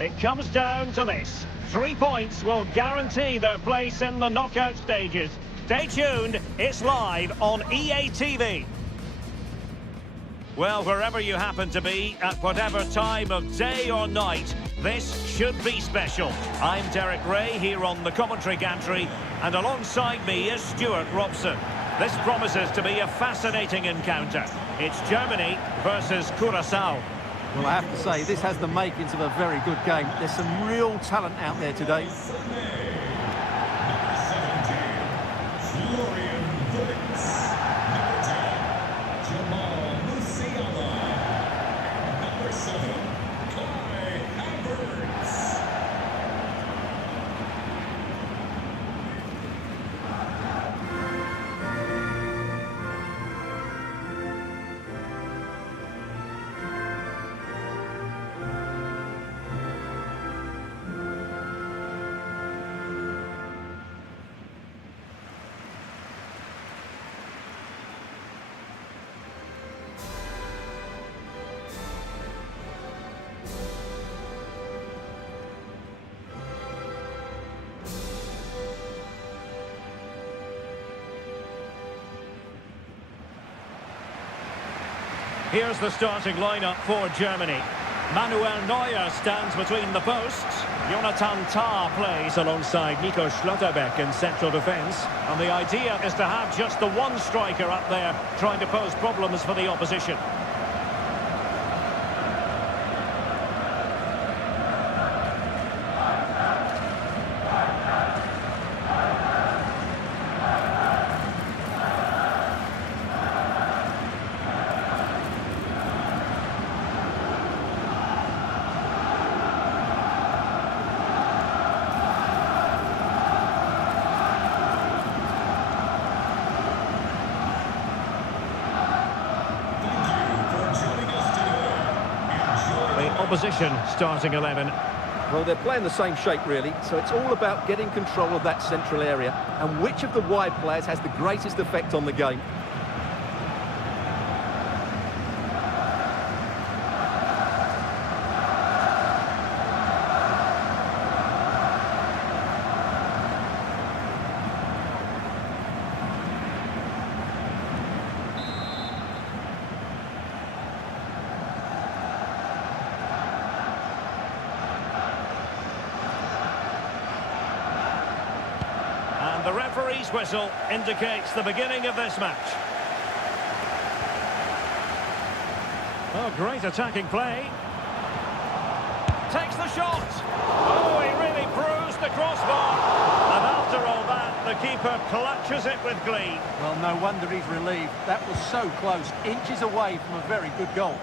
It comes down to this. 3 points will guarantee their place in the knockout stages. Stay tuned, it's live on EA TV. Well, wherever you happen to be, at whatever time of day or night, this should be special. I'm Derek Ray here on the commentary gantry, and alongside me is Stuart Robson. This promises to be a fascinating encounter. It's Germany versus Curacao. Well, I have to say, this has the makings of a very good game. There's some real talent out there today. Here's the starting lineup for Germany. Manuel Neuer stands between the posts. Jonathan Tah plays alongside Nico Schlotterbeck in central defence. And the idea is to have just the one striker up there trying to pose problems for the opposition. Opposition starting 11. Well, they're playing the same shape, really, so it's all about getting control of that central area and which of the wide players has the greatest effect on the game. The referee's whistle indicates the beginning of this match. Oh, great attacking play. Takes the shot. Oh, he really bruised the crossbar. And after all that, the keeper clutches it with glee. Well, no wonder he's relieved. That was so close, inches away from a very good goal.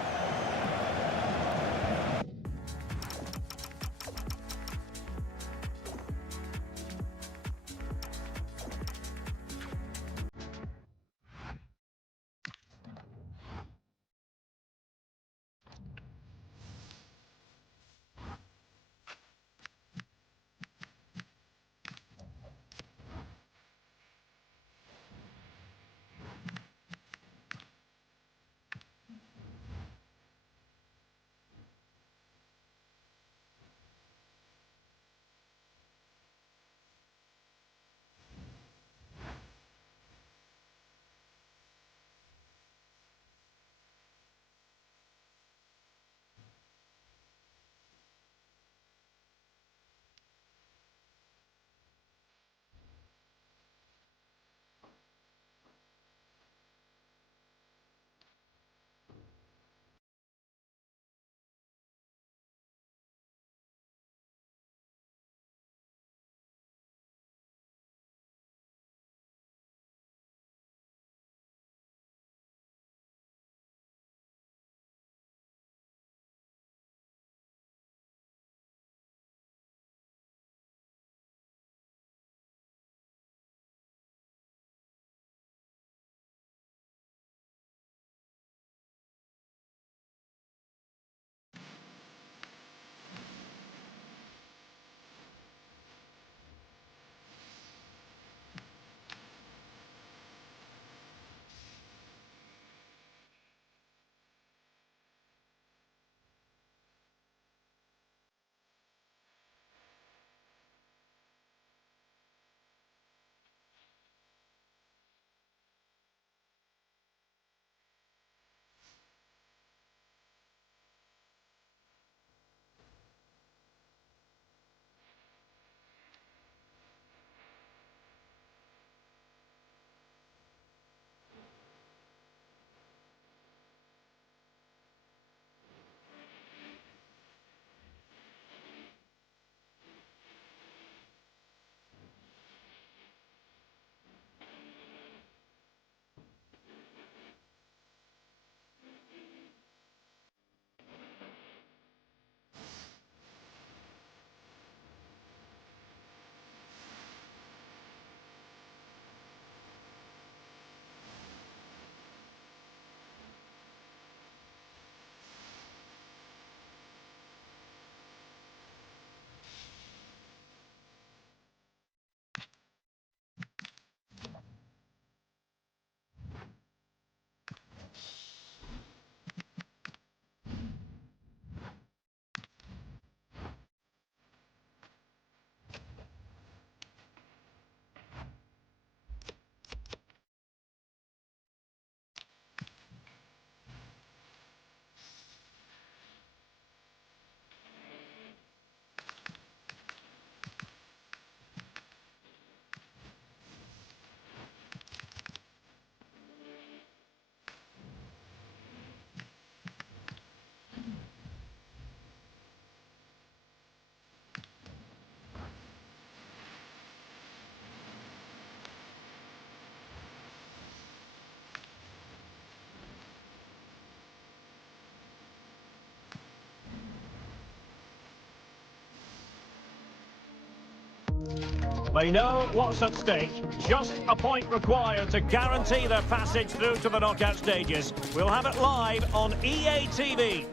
They know what's at stake. Just a point required to guarantee their passage through to the knockout stages. We'll have it live on EA TV.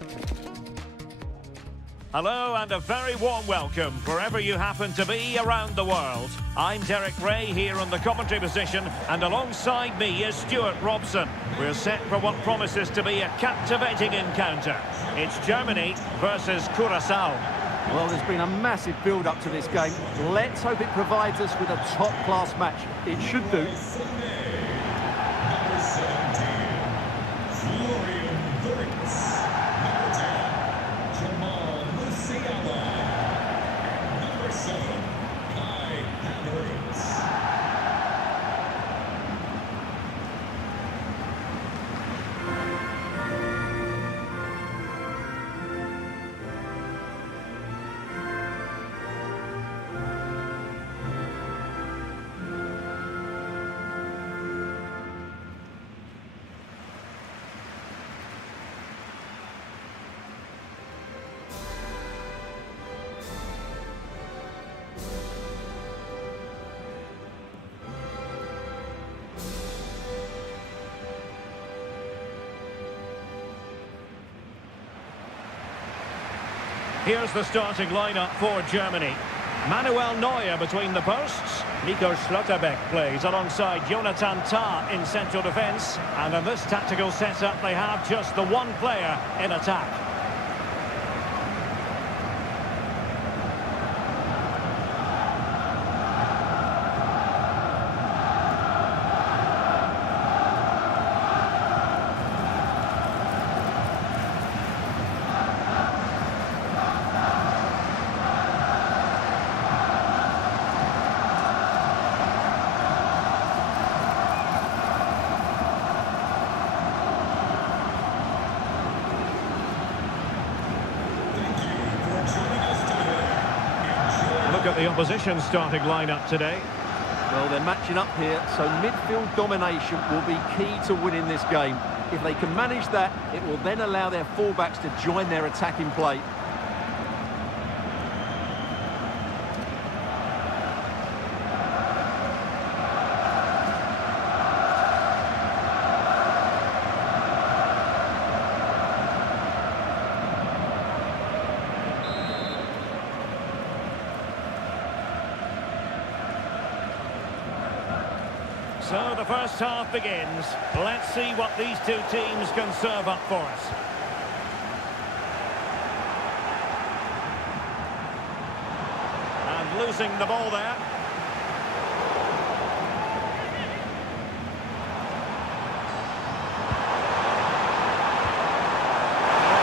Hello and a very warm welcome wherever you happen to be around the world. I'm Derek Ray here on the commentary position, and alongside me is Stuart Robson. We're set for what promises to be a captivating encounter. It's Germany versus Curacao. Well, there's been a massive build-up to this game. Let's hope it provides us with a top-class match. It should do. Here's the starting lineup for Germany. Manuel Neuer between the posts. Nico Schlotterbeck plays alongside Jonathan Tah in central defence. And in this tactical setup, they have just the one player in attack. Look at the opposition starting lineup today. Well, they're matching up here, so midfield domination will be key to winning this game. If they can manage that, it will then allow their fullbacks to join their attacking play. So the first half begins. Let's see what these two teams can serve up for us. And losing the ball there.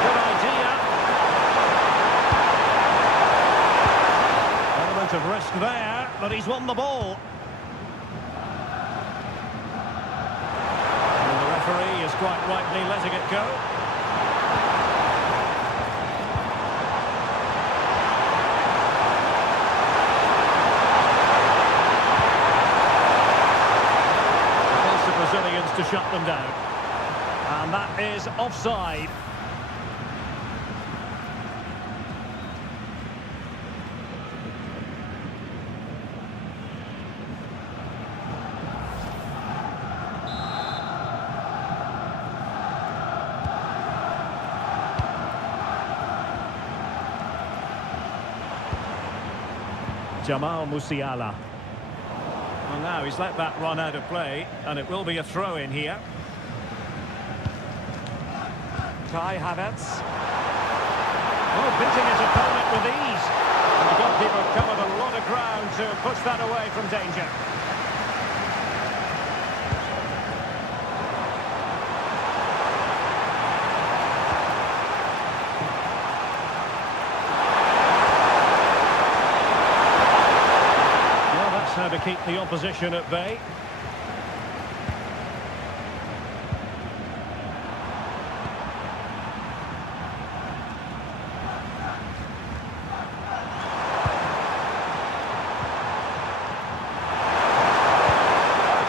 Good idea. Element of risk there, but he's won the ball. Referee is quite rightly letting it go. Against the Brazilians to shut them down. And that is offside. Jamal Musiala. Well, now he's let that run out of play, and it will be a throw-in here. Kai Havertz. Oh, beating his opponent with ease. And the goalkeeper covered a lot of ground to push that away from danger. How to keep the opposition at bay.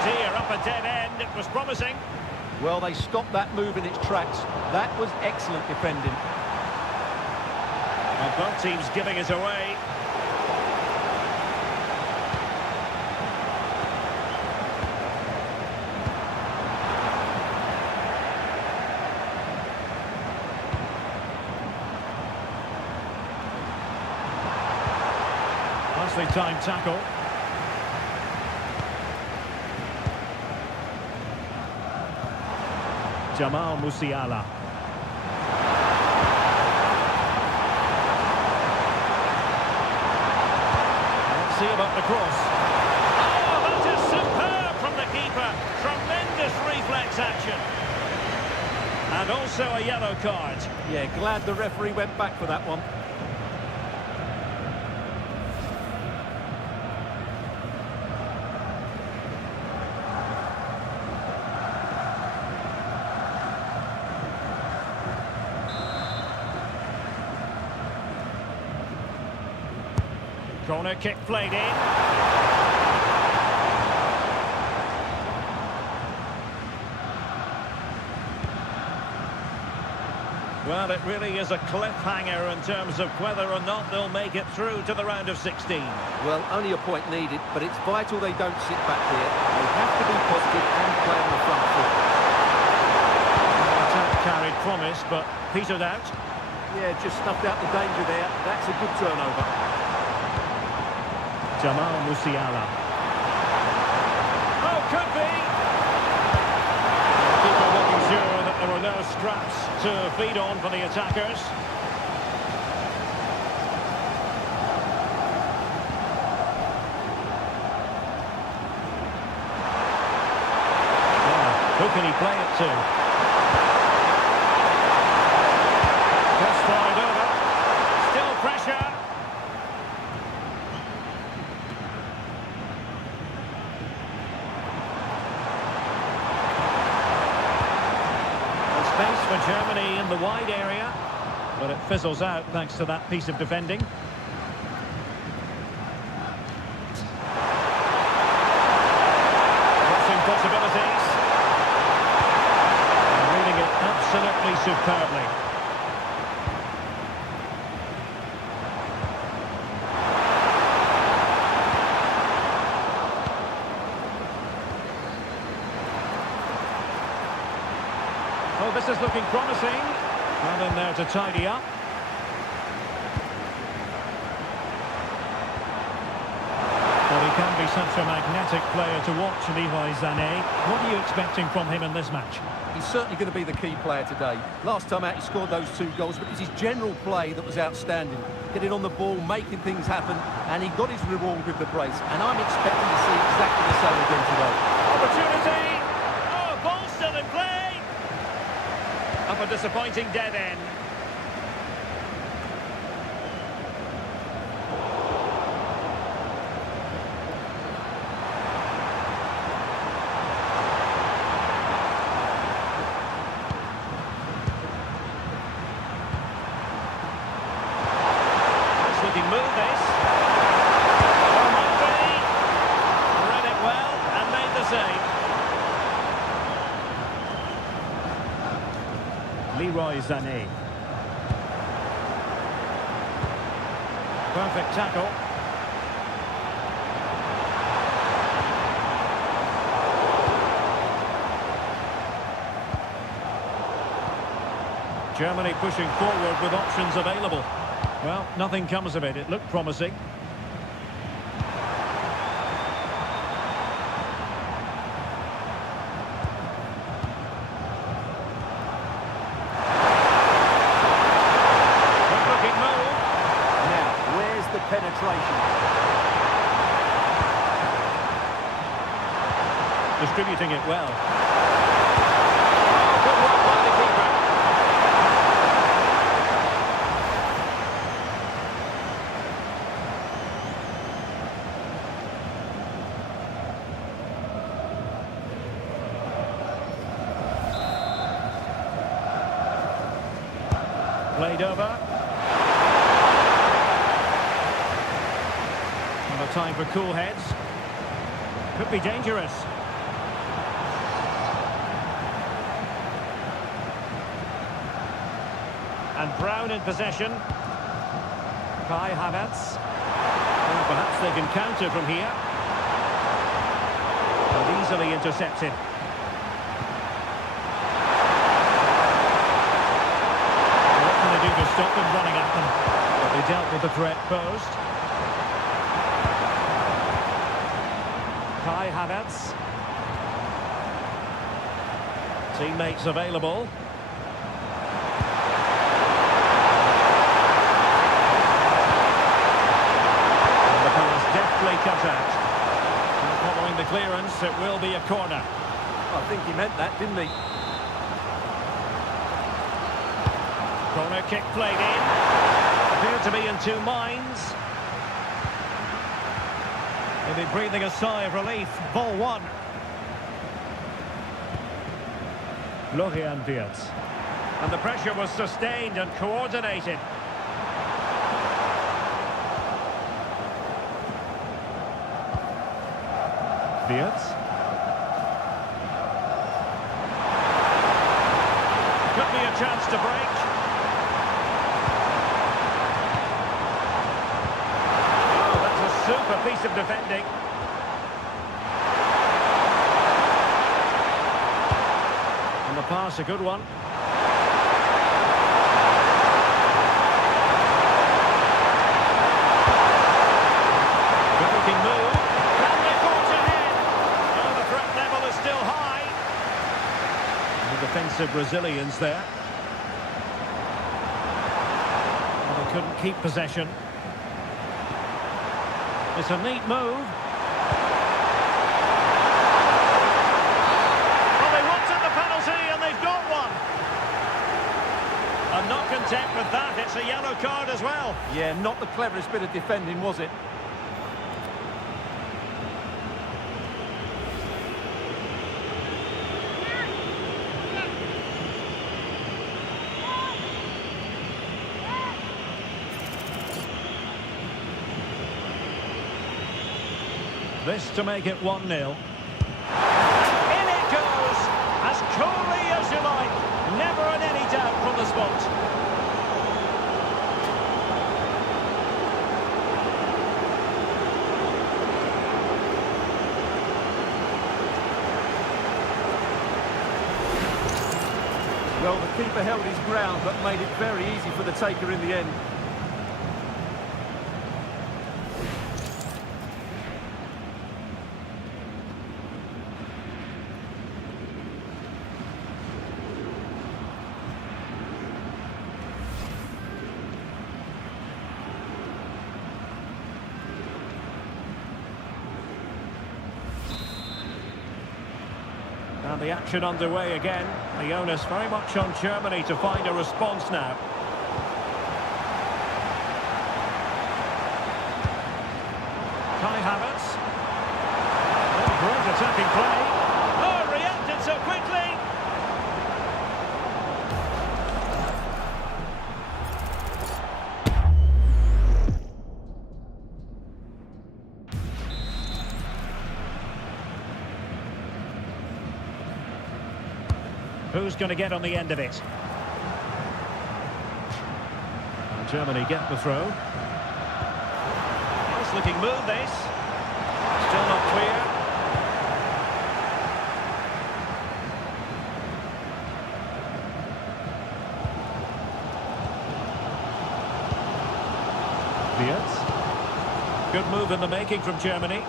Dear, up a dead end, it was promising. Well, they stopped that move in its tracks. That was excellent defending. And both teams giving it away. Nicely timed tackle. Jamal Musiala. Let's see about the cross. Oh, that is superb from the keeper. Tremendous reflex action. And also a yellow card. Yeah, glad the referee went back for that one. Corner kick played in. Well, it really is a cliffhanger in terms of whether or not they'll make it through to the round of 16. Well, only a point needed, but it's vital they don't sit back here. They have to be positive and play on the front foot. Attack carried promise, but petered out. Yeah, just snuffed out the danger there. That's a good turnover. Jamal Musiala. Oh, could be! People making sure that there were no scraps to feed on for the attackers. Who can he play it to? Just fired over. Still pressure. Space for Germany in the wide area, but it fizzles out thanks to that piece of defending. Crossing possibilities. And reading it absolutely superbly. Oh, this is looking promising. Well in there to tidy up. Well, he can be such a magnetic player to watch, Leroy Sané. What are you expecting from him in this match? He's certainly going to be the key player today. Last time out he scored those 2 goals, but it was his general play that was outstanding. Getting on the ball, making things happen, and he got his reward with the brace. And I'm expecting to see exactly the same again today. Opportunity! Oh, ball still in play! Up a disappointing dead end. Nice looking move, this. Oh, might be. Read it well and made the save. Leroy Sané. Perfect tackle. Germany pushing forward with options available. Well, nothing comes of it. It looked promising. Penetration. Distributing it well. Good work by the keeper. Played over. Time for cool heads. Could be dangerous. And Brown in possession. Kai Havertz. Well, perhaps they can counter from here. And easily intercepted. What can they do to stop them running at them? But they dealt with the threat posed. Kai Havertz. Teammates available. And the pass deftly cut out. And following the clearance, it will be a corner. I think he meant that, didn't he? Corner kick played in. Appeared to be in two minds. Maybe breathing a sigh of relief. Ball one. Florian Wirtz. And the pressure was sustained and coordinated. Wirtz. Could be a chance to break. Oh, that's a super piece of defending. And the pass, a good one. Good looking move. Can they forge ahead? Oh, the threat level is still high. The defensive resilience there. Well, they couldn't keep possession. It's a neat move. Well, they wanted the penalty and they've got one. I'm not content with that. It's a yellow card as well. Yeah, not the cleverest bit of defending, was it? This to make it 1-0. In it goes, as coolly as you like. Never in any doubt from the spot. Well, the keeper held his ground, but made it very easy for the taker in the end. And the action underway again. The onus very much on Germany to find a response now. Kai Havertz. Oh, great attacking play. Oh, reacted so quickly. Who's going to get on the end of it? And Germany get the throw. Nice looking move, this. Still not clear. Wirtz. Good move in the making from Germany.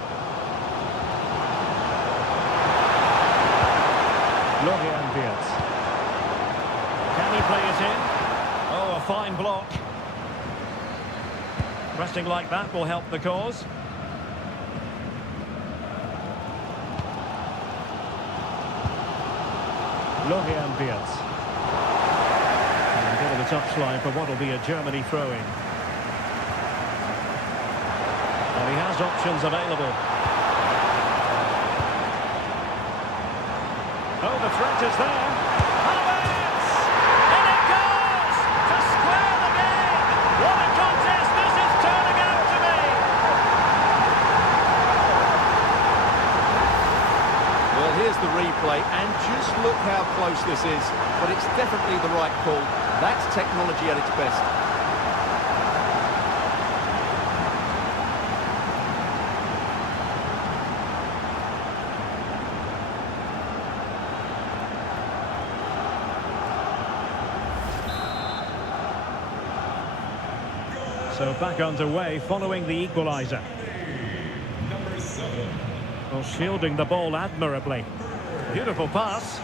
Florian Wirtz. Can he play it in? Oh, a fine block. Pressing like that will help the cause. Florian Wirtz. And a bit of the touchline for what will be a Germany throw-in. And he has options available. Oh, the threat is there. Havertz! And it goes! To square the game! What a contest this is turning out to be! Well, here's the replay, and just look how close this is. But it's definitely the right call. That's technology at its best. So back underway following the equaliser. Well, shielding the ball admirably. Beautiful pass.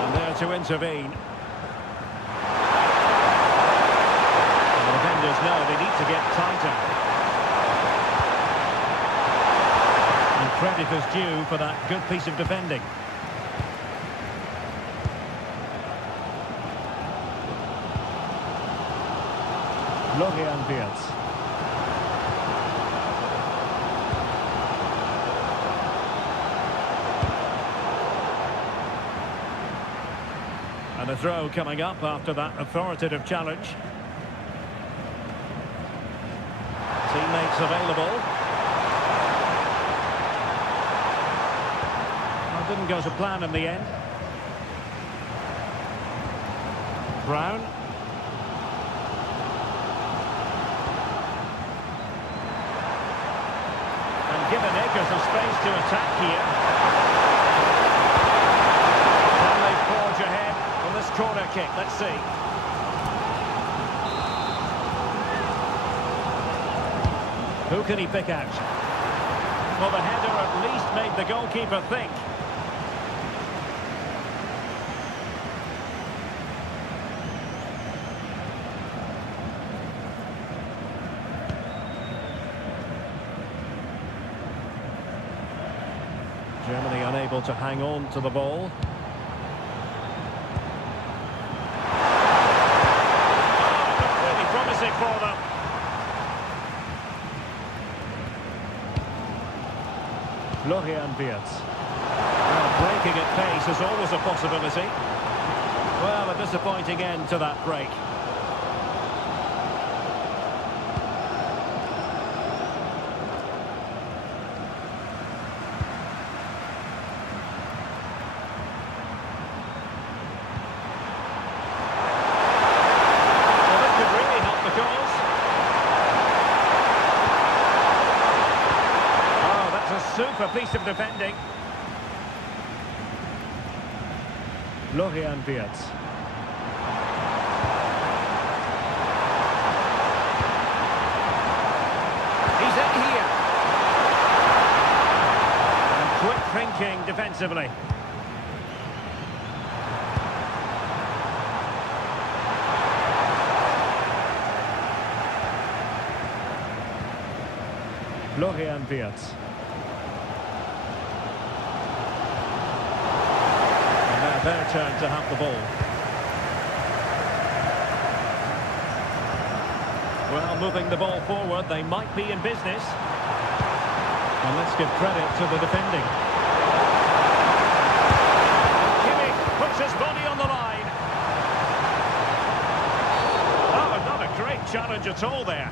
And there to intervene. The defenders know they need to get tighter. And credit is due for that good piece of defending. Florian Wirtz. And a throw coming up after that authoritative challenge. Teammates available. Well, didn't go to plan in the end. Brown. And given acres of space to attack here. Can they forge ahead on this corner kick? Let's see. Who can he pick out? Well, the header at least made the goalkeeper think. Germany unable to hang on to the ball. Not really promising for them. Florian Wirtz. Well, breaking at pace is always a possibility. Well, a disappointing end to that break. Well, this could really help the cause. A super piece of defending. Florian Wirtz. He's in here. And quick thinking defensively. Florian Wirtz. Their turn to have the ball. Well, moving the ball forward, they might be in business. And let's give credit to the defending. Kimmich puts his body on the line. Oh, not a great challenge at all there.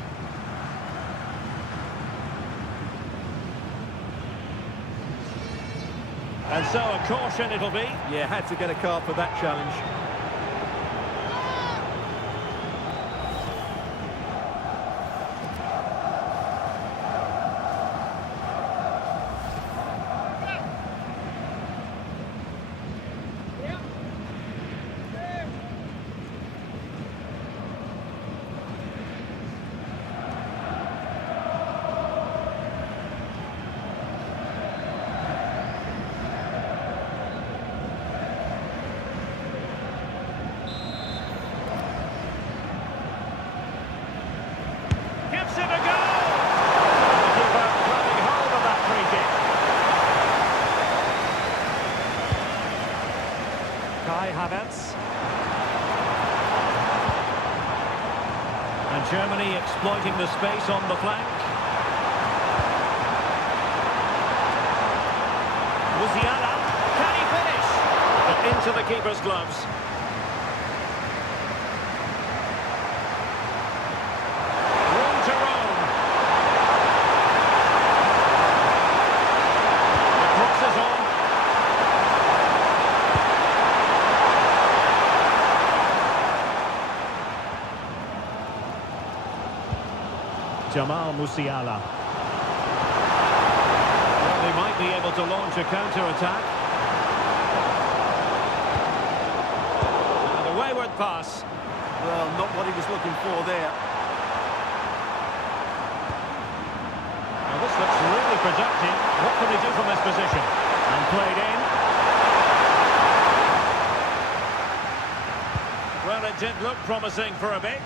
And so a caution it'll be. Yeah, had to get a card for that challenge. Gives it a go! The keeper grabbing hold of that free kick. Kai Havertz. And Germany exploiting the space on the flank. Musiala, can he finish? But into the keeper's gloves. Room to roam. The cross is on. Jamal Musiala. Well, they might be able to launch a counter-attack. And a wayward pass. Well, not what he was looking for there. productive. What can they do from this position? And played in. Well, it did look promising for a bit.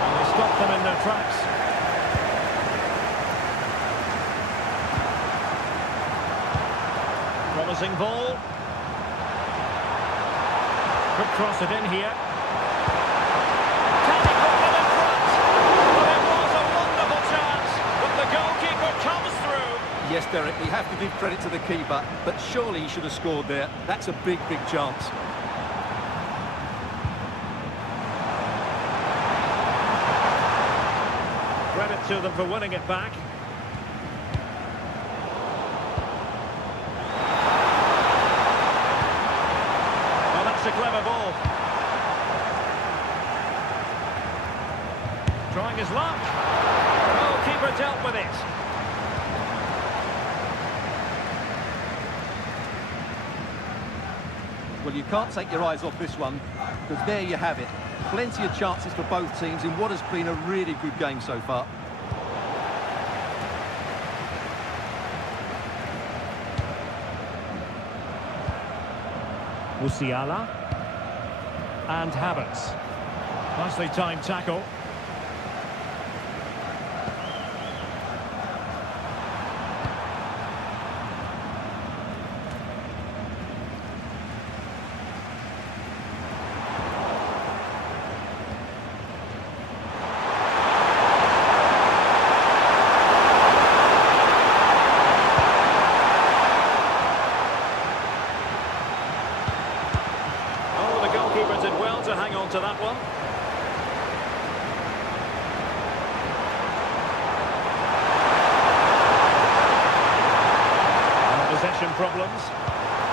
And they stopped them in their tracks. Promising ball. Could cross it in here. Can he put them in front? Well, it was a wonderful chance, but the goalkeeper comes through. Yes, Derek, we have to give credit to the keeper, but surely he should have scored there. That's a big, big chance. Credit to them for winning it back. Well, that's a clever ball. Trying his luck. Oh, keeper dealt with it. Well, you can't take your eyes off this one, because there you have it. Plenty of chances for both teams in what has been a really good game so far. Musiala. And Havertz. Nicely timed tackle. Keeper did well to hang on to that one. And possession problems.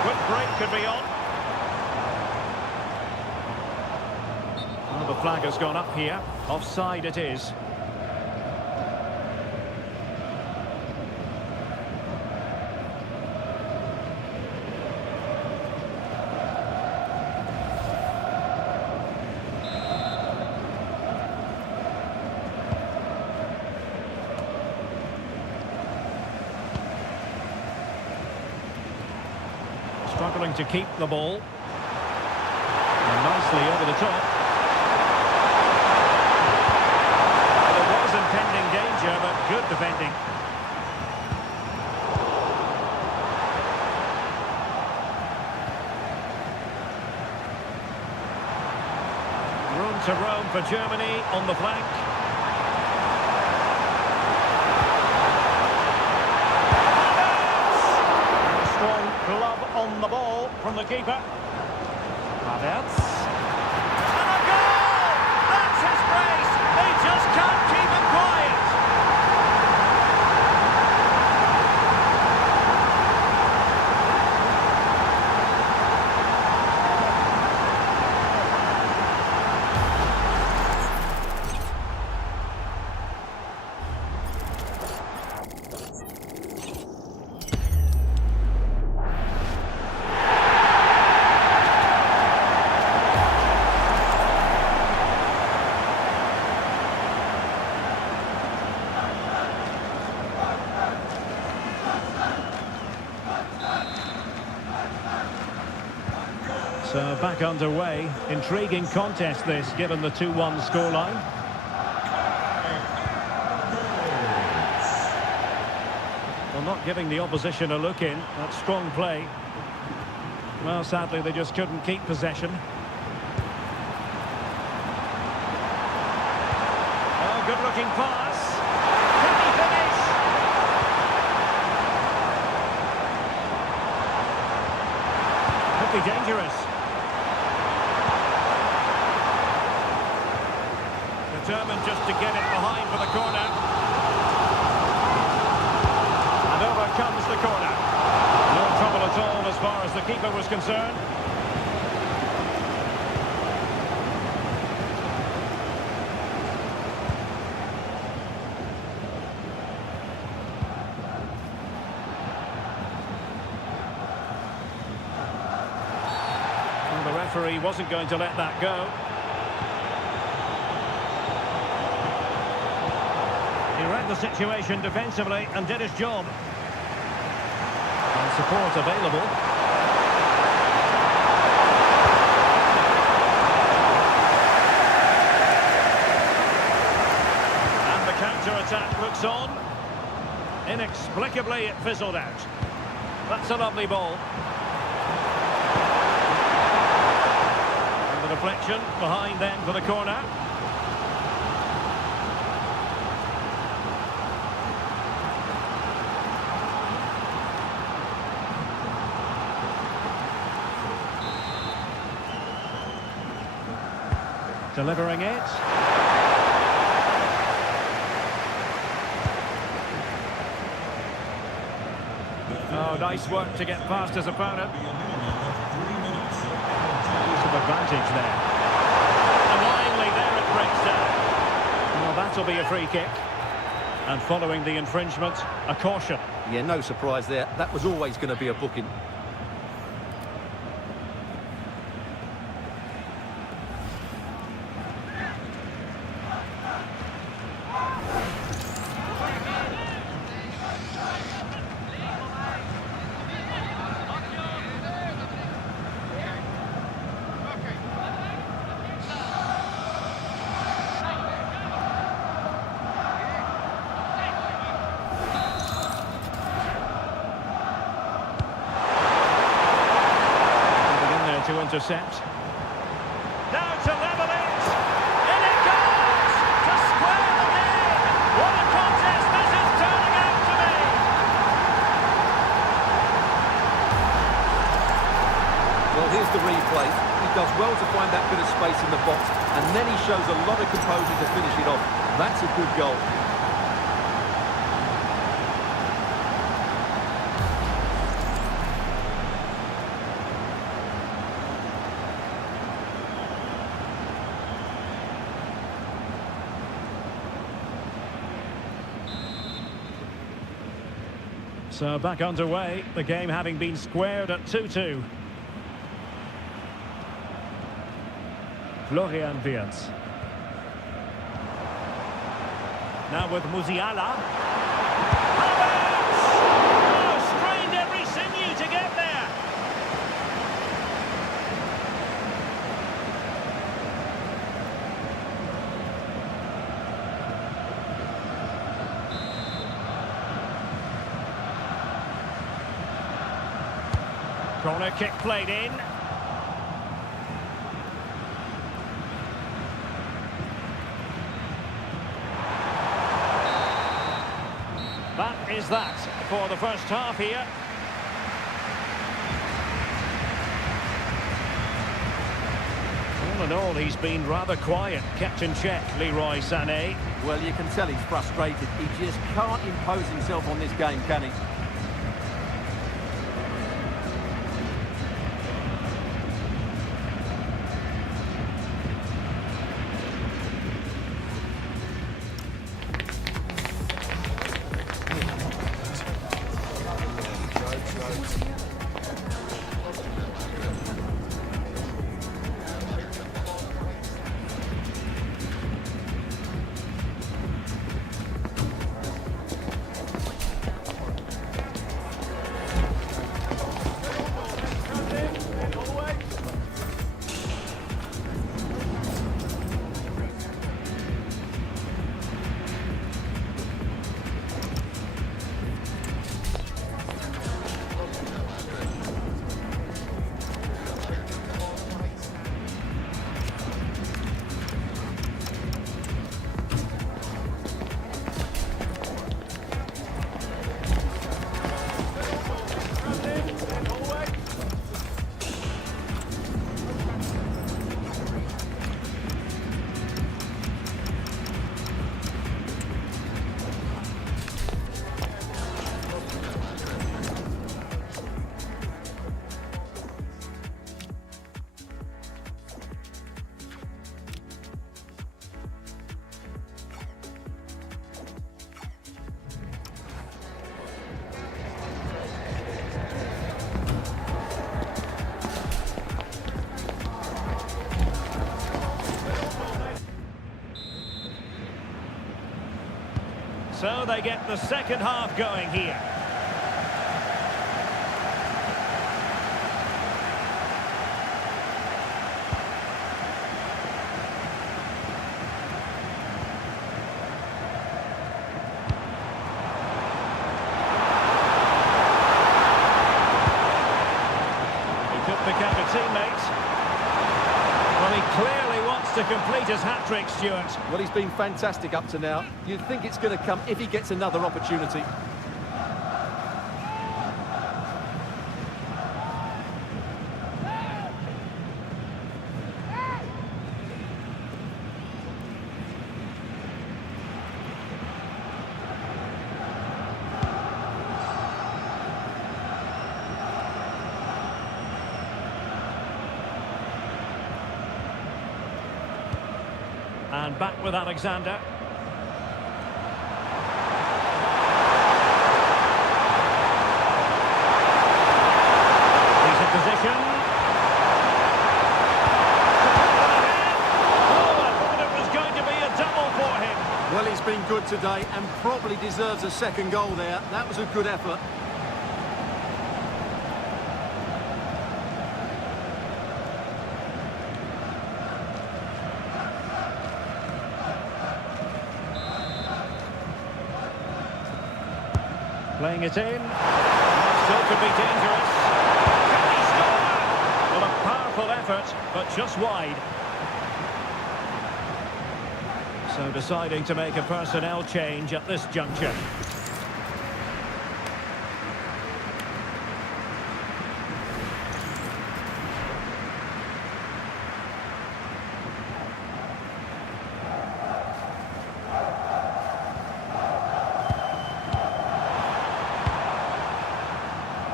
Quick break could be on. Well, the flag has gone up here. Offside it is. Struggling to keep the ball. And nicely over the top. There was impending danger, but good defending. Room to roam for Germany on the flank. Glove on the ball from the keeper. Havertz. And a goal! That's his brace! They just can't keep him quiet! So back underway. Intriguing contest this, given the 2-1 scoreline. Well, not giving the opposition a look in. That's strong play. Well, sadly, they just couldn't keep possession. Oh, good-looking pass. Can he finish? Could be dangerous. Determined just to get it behind for the corner. And over comes the corner. No trouble at all as far as the keeper was concerned. Well, the referee wasn't going to let that go. read the situation defensively and did his job. And support available. And the counter-attack looks on. Inexplicably, it fizzled out. That's a lovely ball. And the deflection behind then for the corner. Delivering it. Oh, nice work to get past his opponent. Use of advantage there. Annoyingly, there it breaks down. Well, that'll be a free kick. And following the infringement, a caution. Yeah, no surprise there. That was always going to be a booking. To intercept. Now to level it! In it goes! To square the game! What a contest this is turning out to be! Well, here's the replay. He does well to find that bit of space in the box, and then he shows a lot of composure to finish it off. That's a good goal. So back underway, the game having been squared at 2-2. Florian Wirtz. Now with Musiala. Havertz! Oh, strained every sinew to get there. Corner kick played in. That is that for the first half here. All in all, he's been rather quiet, kept in check, Leroy Sané. Well, you can tell he's frustrated. He just can't impose himself on this game, can he? So they get the second half going here. Pick up a teammate. Well, he clearly wants to complete his hat-trick, Stuart. Well, he's been fantastic up to now. You'd think it's going to come if he gets another opportunity. And back with Alexander. He's in position. Oh, I thought it was going to be a double for him. Well, he's been good today and probably deserves a second goal there. That was a good effort. Playing it in. Still could be dangerous. Can he score? Well, a powerful effort, but just wide. So deciding to make a personnel change at this juncture.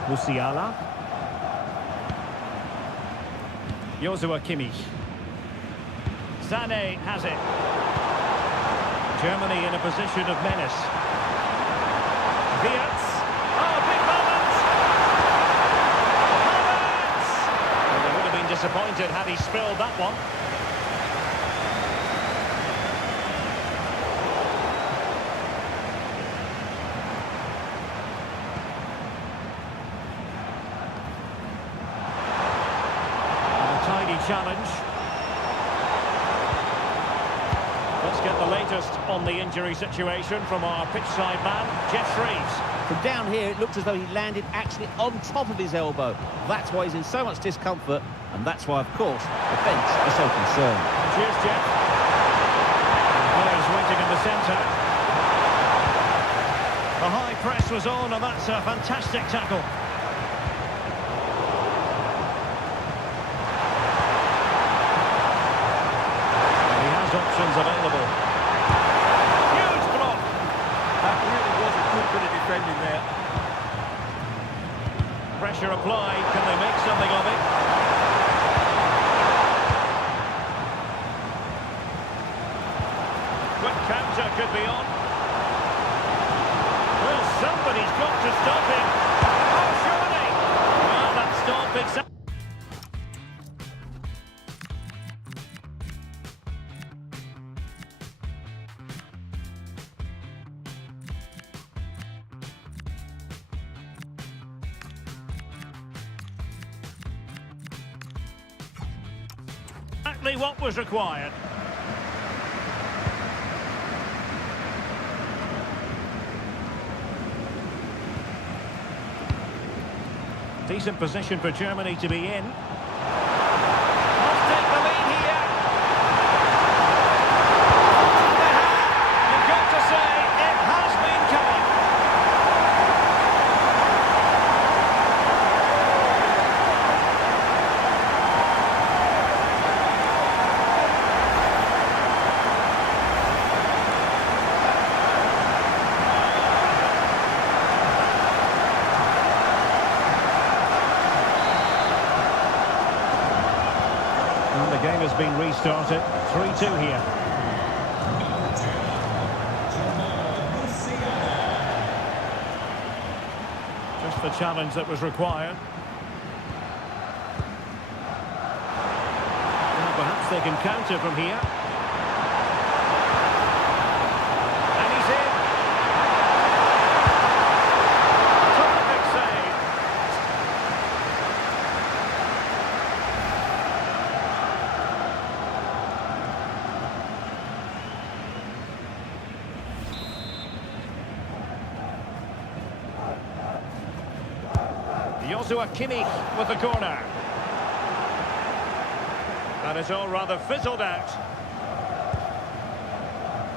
Musiala. Joshua Kimmich. Sané has it. Germany in a position of menace. Wirtz. Oh, big moment! Havertz! Well, they would have been disappointed had he spilled that one. Challenge. Let's get the latest on the injury situation from our pitchside man, Jeff Shreves. From down here, it looked as though he landed actually on top of his elbow. That's why he's in so much discomfort, and that's why, of course, the bench is so concerned. Cheers, Jeff. Players waiting in the centre. The high press was on, and that's a fantastic tackle. Options available. Huge block. That really was a good bit of defending there. Pressure applied. Can they make something of it? Quick counter could be on. Well, somebody's got to stop him. Oh, surely. Well, that stop is... exactly what was required. Decent position for Germany to be in. Must take the lead here. You've got to say, it has been coming. The game has been restarted. 3-2 here. Just the challenge that was required. Well, perhaps they can counter from here. And he's in. Joshua Kimmich with the corner. And it's all rather fizzled out.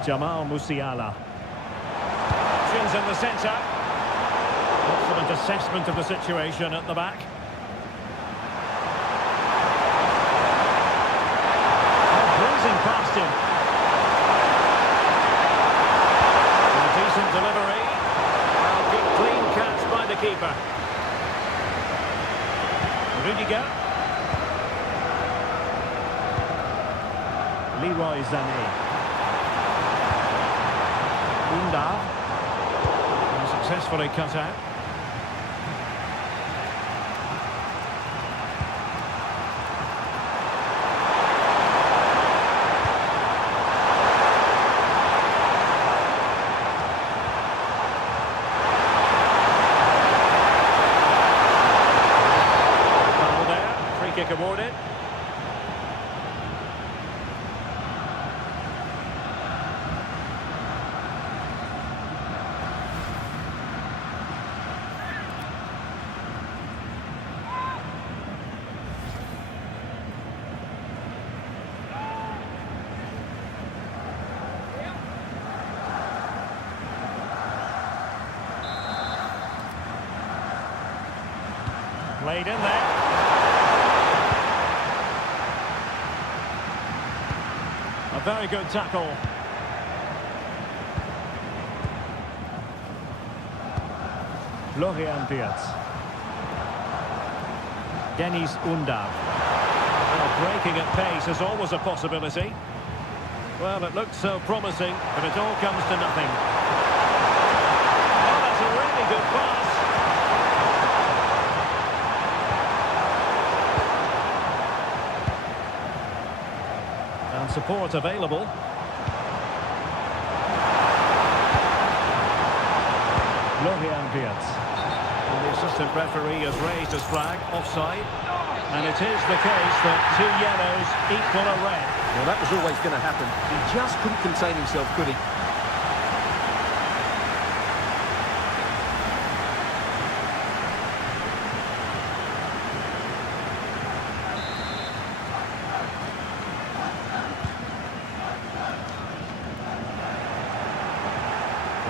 Jamal Musiala. Options in the centre. Excellent assessment of the situation at the back. Breezing past him. A decent delivery. Well, good clean catch by the keeper. Rudiger. Leroy Sané. Undav. Successfully cut out. Foul there. Free kick awarded. Played in there. A very good tackle. Florian Wirtz. Dennis Undav. Well, breaking at pace is always a possibility. Well, it looked so promising, but it all comes to nothing. Oh, that's a really good pass. And support available. Florian Wirtz. And the assistant referee has raised his flag, offside. And it is the case that 2 yellows equal a red. Well, that was always going to happen. He just couldn't contain himself, could he?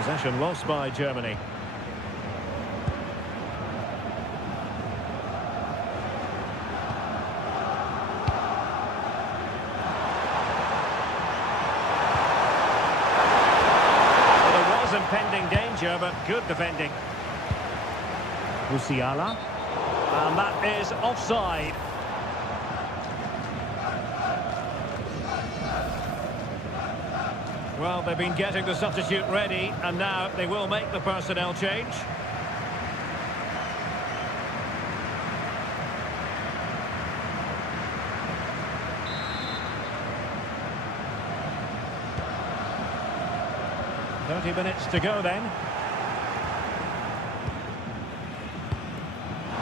Possession lost by Germany. Impending danger, but good defending. Musiala. And that is offside. Well, they've been getting the substitute ready, and now they will make the personnel change. "30 minutes to go then."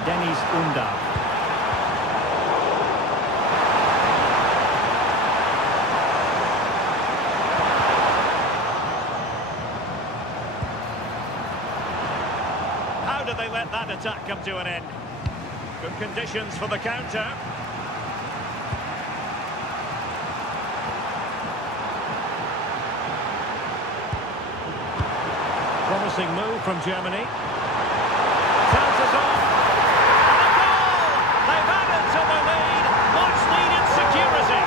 Dennis Undav. How did they let that attack come to an end? Good conditions for the counter. Promising move from Germany. Chances off. And a goal! They've added to the lead. Much needed security.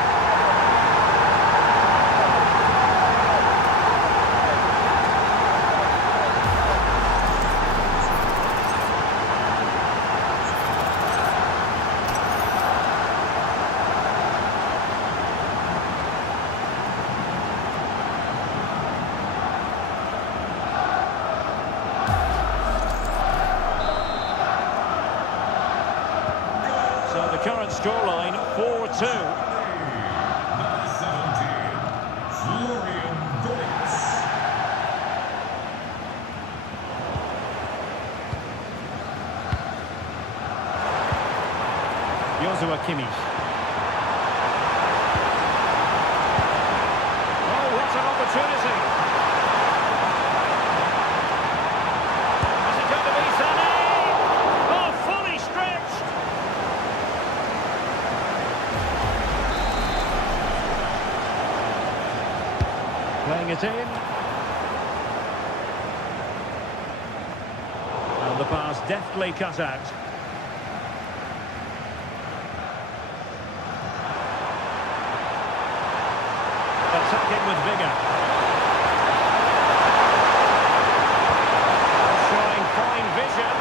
The current scoreline 4-2. Number 17, Florian Wirtz. Joshua Kimmich. Oh, what an opportunity! Is it going to be Sané? Oh, fully struck. it in. And the pass deftly cut out. Attacking with vigour. Showing fine vision.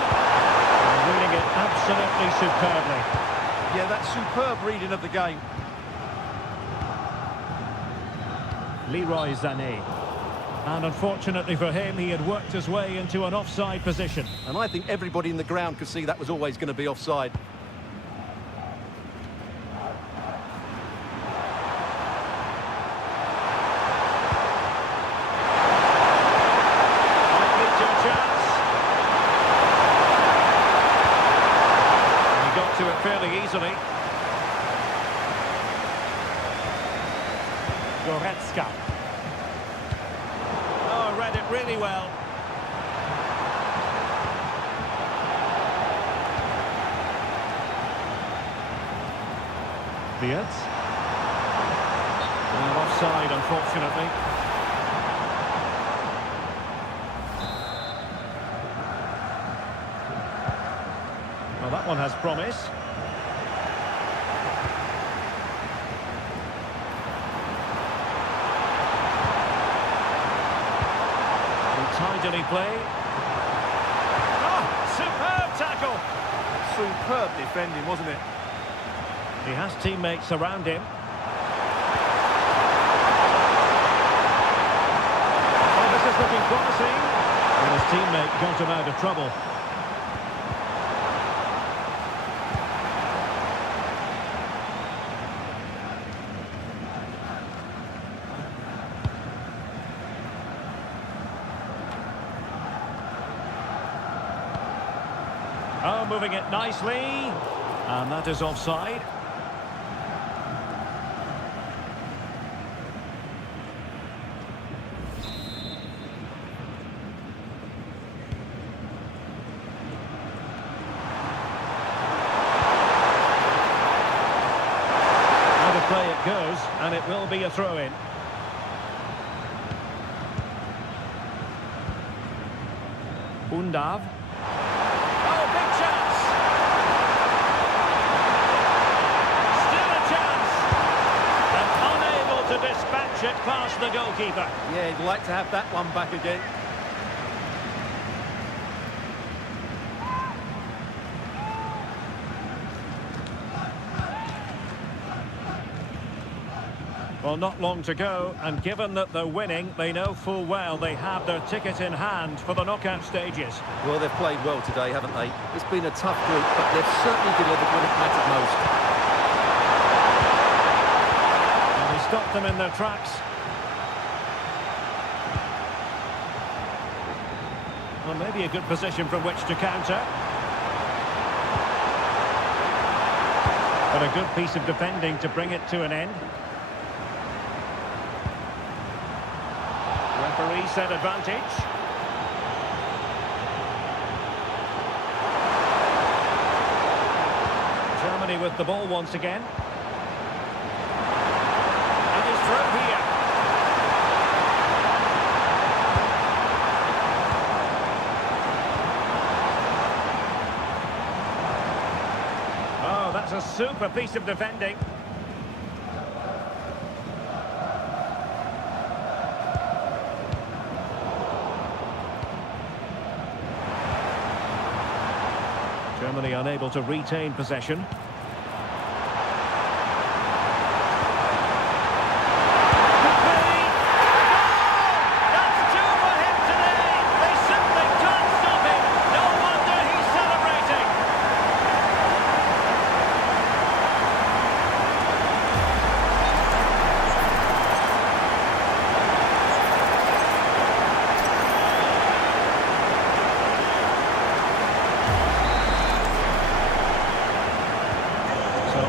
And reading it absolutely superbly. Yeah, that's superb reading of the game. Leroy Sané. And unfortunately for him, he had worked his way into an offside position. And I think everybody in the ground could see that was always going to be offside. To it fairly easily. Goretzka. Oh, read it really well. Beards. And offside, unfortunately. Well, that one has promise. Tidily play. Oh, superb tackle. Superb defending, wasn't it? He has teammates around him. Oh, this is looking promising. And his teammate got him out of trouble. Oh, moving it nicely. And that is offside. Out of play it goes, and it will be a throw-in. Undav. Dispatch it past the goalkeeper. Yeah, he'd like to have that one back again. Well, not long to go, and given that they're winning, they know full well they have their ticket in hand for the knockout stages. Well, they've played well today, haven't they? It's been a tough group, but they've certainly delivered when it mattered most. Stopped them in their tracks. Well, maybe a good position from which to counter. But a good piece of defending to bring it to an end. Referee said advantage. Germany with the ball once again. Through here. Oh, that's a super piece of defending. Germany unable to retain possession.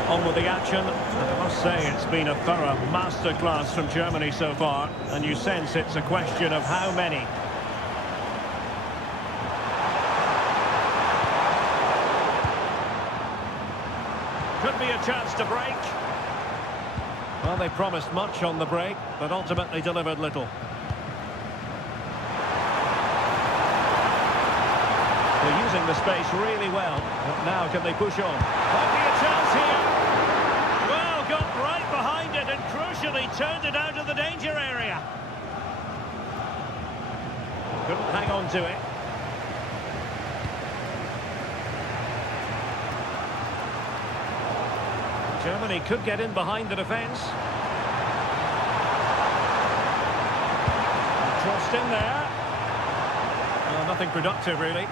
On with the action, and I must say it's been a thorough masterclass from Germany so far, and you sense it's a question of how many. Could be a chance to break. Well, they promised much on the break, but ultimately delivered little. They're using the space really well. But now can they push on? Might be a chance here. Well, got right behind it and crucially turned it out of the danger area. Couldn't hang on to it. Germany could get in behind the defence. Crossed in there. Well, nothing productive, really.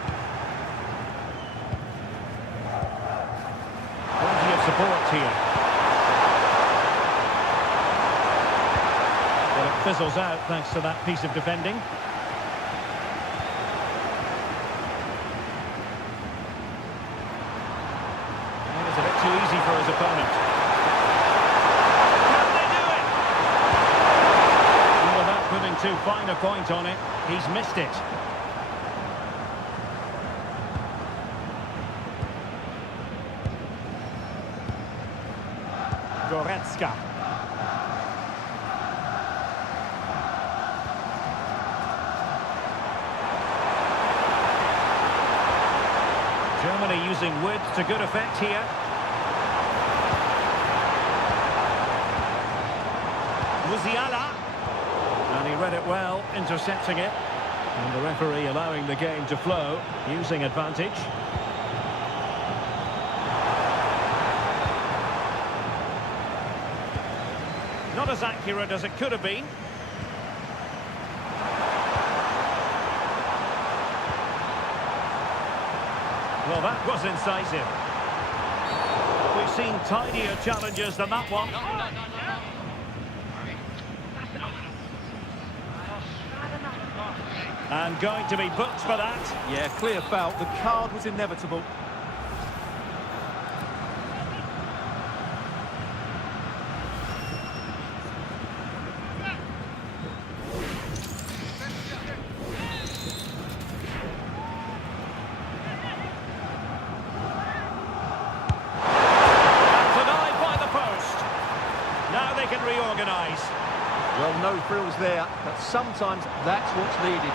Plenty of support here. Well, it fizzles out thanks to that piece of defending. It's a bit too easy for his opponent. Can they do it? And without putting too fine a point on it, he's missed it. Goretzka. Germany using width to good effect here. Musiala. And he read it well, intercepting it. And the referee allowing the game to flow, using advantage. Not as accurate as it could have been. Well, that was incisive. We've seen tidier challenges than that one. And going to be booked for that. Yeah, clear foul. The card was inevitable. Denied by the post. Now they can reorganise. Well, no frills there, but sometimes that's what's needed.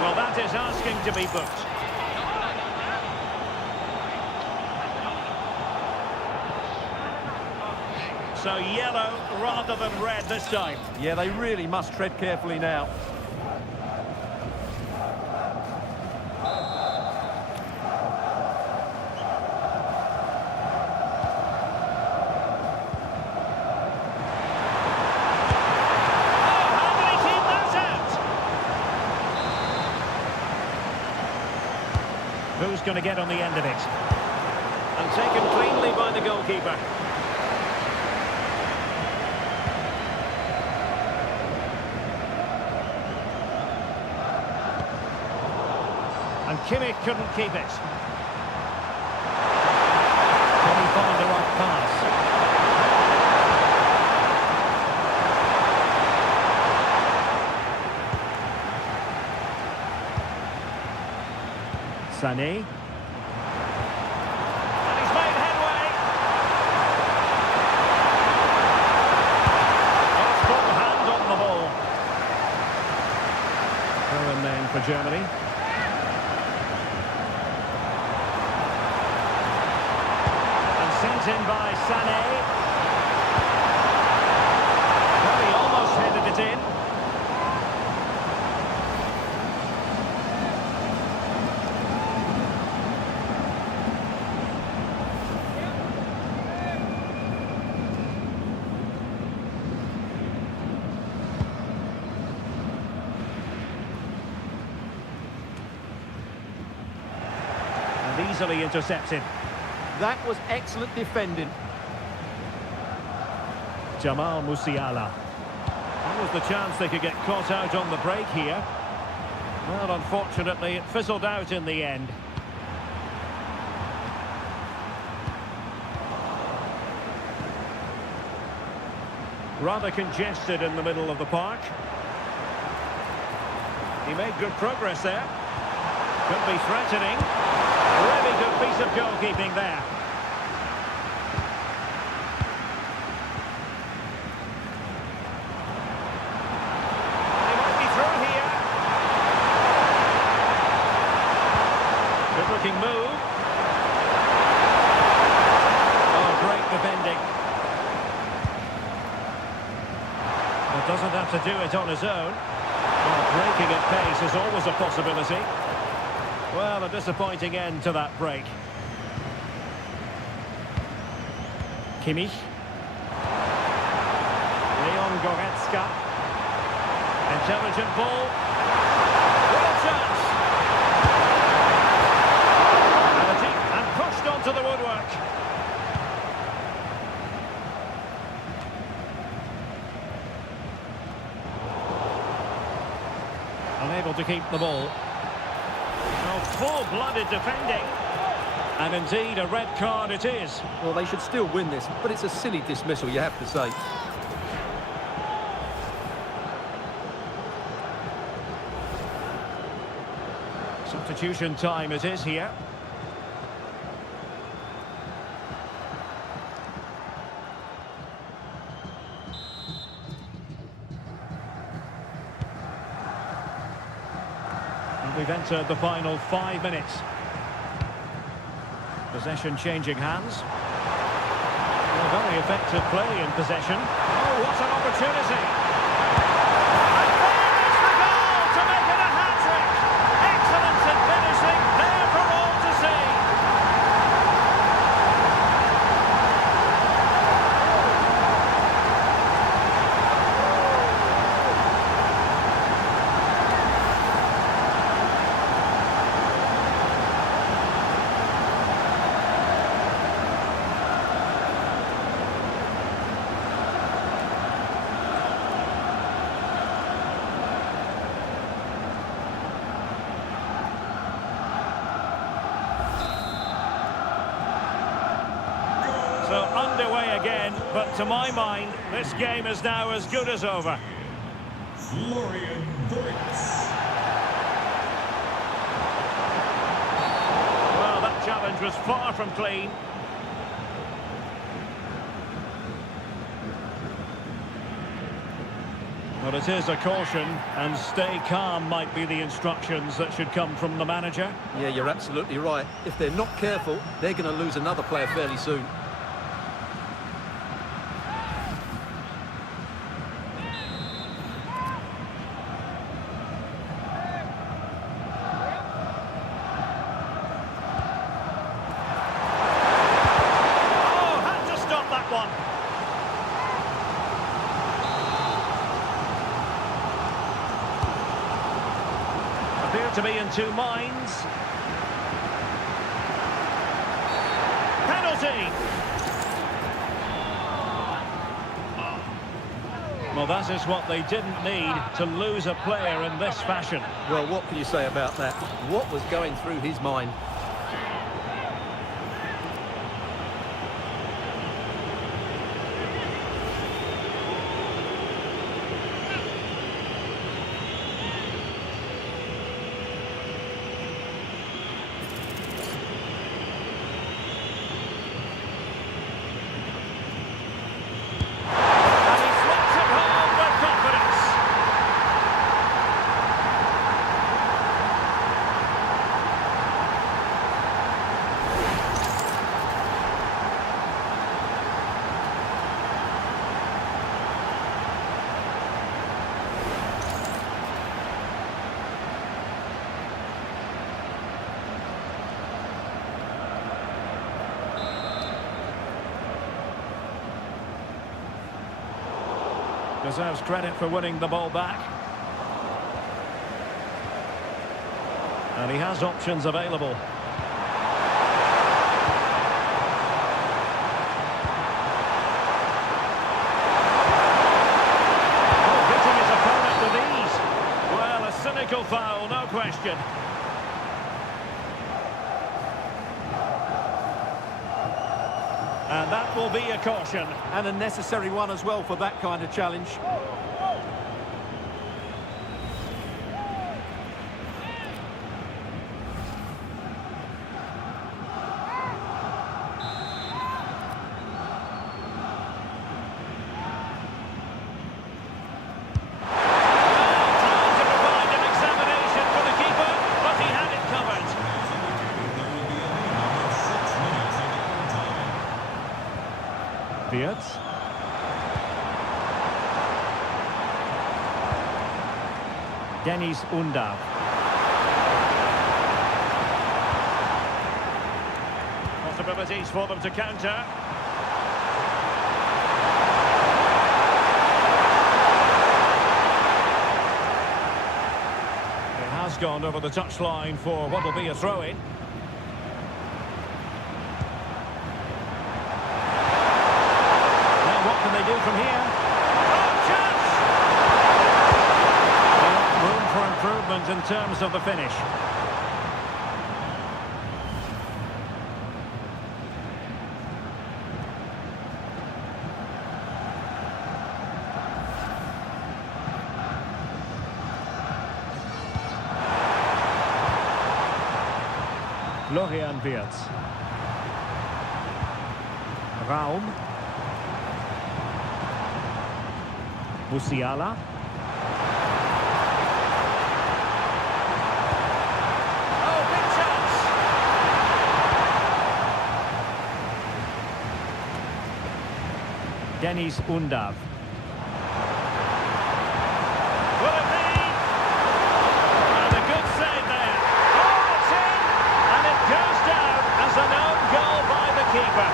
Well, that is asking to be booked. So yellow rather than red this time. Yeah, they really must tread carefully now. Who's going to get on the end of it? And taken cleanly by the goalkeeper. And Kimmich couldn't keep it. Can he find the right pass? Sané. And he's made headway. That's full hand on the ball. Throw in then for Germany. And sent in by Sané. Well, he almost headed it in. Easily intercepted. That was excellent defending. Jamal Musiala. That was the chance they could get caught out on the break here. Well, unfortunately, it fizzled out in the end. Rather congested in the middle of the park. He made good progress there. Could be threatening. Really good piece of goalkeeping there. He might be through here. do it on his own. Well, breaking at pace is always a possibility. Well, a disappointing end to that break. Kimmich. Leon Goretzka. Intelligent ball. Real chance. And pushed onto the woodwork. Unable to keep the ball. Oh, full-blooded defending. And indeed, a red card it is. Well, they should still win this, but it's a silly dismissal, you have to say. Substitution time it is here. And we've entered the final 5 minutes. Possession changing hands. A very effective play in possession. Oh, what an opportunity! And there is the goal to make it a hat-trick! Excellence in finishing, there for all to see! So underway again, but to my mind, this game is now as good as over. Florian Wirtz. Well, that challenge was far from clean. But it is a caution, and stay calm might be the instructions that should come from the manager. Yeah, you're absolutely right. If they're not careful, they're going to lose another player fairly soon. Oh, had to stop that one. Appear to be in two minds. Penalty! Well, that is what they didn't need, to lose a player in this fashion. Well, what can you say about that? What was going through his mind? And he slots it home with confidence. Deserves credit for winning the ball back. And he has options available. Oh, hitting his opponent with ease. Well, a cynical foul, no question. And that will be a caution. And a necessary one as well for that kind of challenge. Time to provide an examination for the keeper, but he had it covered. There will be a minimum of 6 minutes in the time. Fiat. Dennis Undav. Possibilities for them to counter. It has gone over the touchline for what will be a throw-in. Now what can they do from here? Oh, chance! Well, room for improvement in terms of the finish. Florian Wirtz. Raum. Musiala. Oh, big chance! Dennis Undav. Will it be? And a good save there. Oh, it's in! And it goes down as an own goal by the keeper.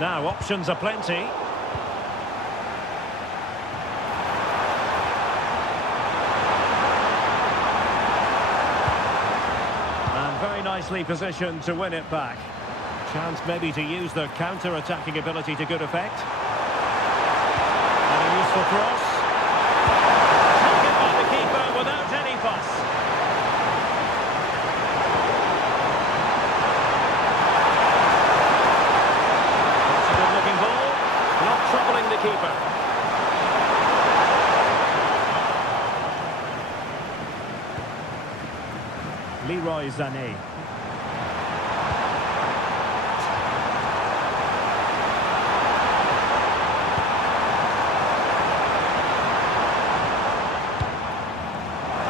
Now, options are plenty. And very nicely positioned to win it back. Chance maybe to use their counter-attacking ability to good effect. And a useful cross. Taken by the keeper without any fuss. Troubling the keeper. Leroy Sané.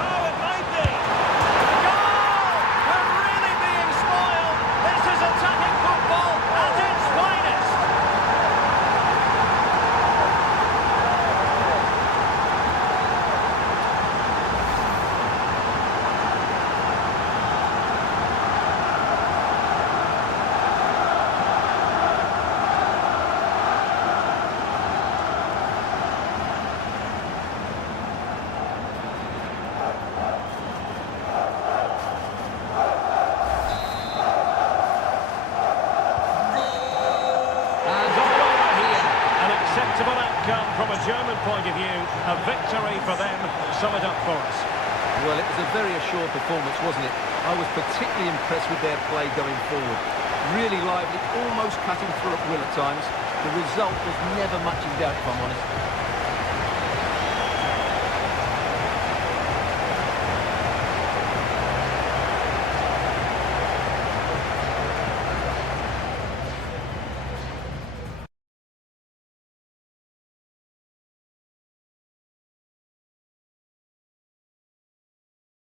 Oh, it might be. Goal! They're really being spoiled. This is attacking football at its finest. Acceptable outcome from a German point of view. A victory for them. Sum it up for us. Well, it was a very assured performance, wasn't it? I was particularly impressed with their play going forward. Really lively, almost cutting through at will at times. The result was never much in doubt, if I'm honest.